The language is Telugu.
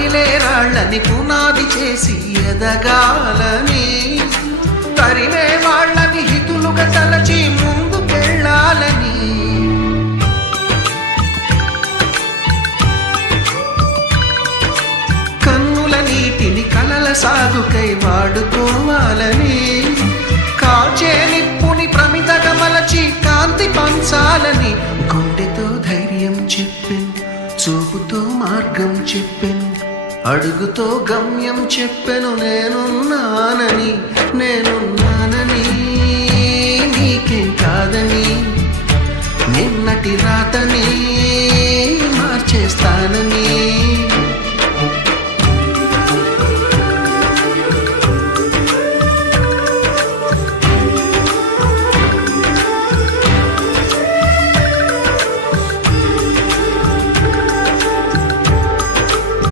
రగిలే రాళ్ళని పునాది చేసి ఎదగాలని, తరిమే వాళ్ళని హితులుగా తలచి ముందుకెళ్ళాలని, కన్నుల నీటిని కలల సాగుకై వాడుకోవాలని, కాచే నిప్పుని ప్రమిదగా మలచి కాంతి పంచాలని, గుండెతో ధైర్యం చెప్పెను, చూపుతో మార్గం చెప్పెను, అడుగుతో గమ్యం చెప్పెను. నేనున్నానని నీకేం కాదని, నిన్నటి రాతని మార్చేస్తానని.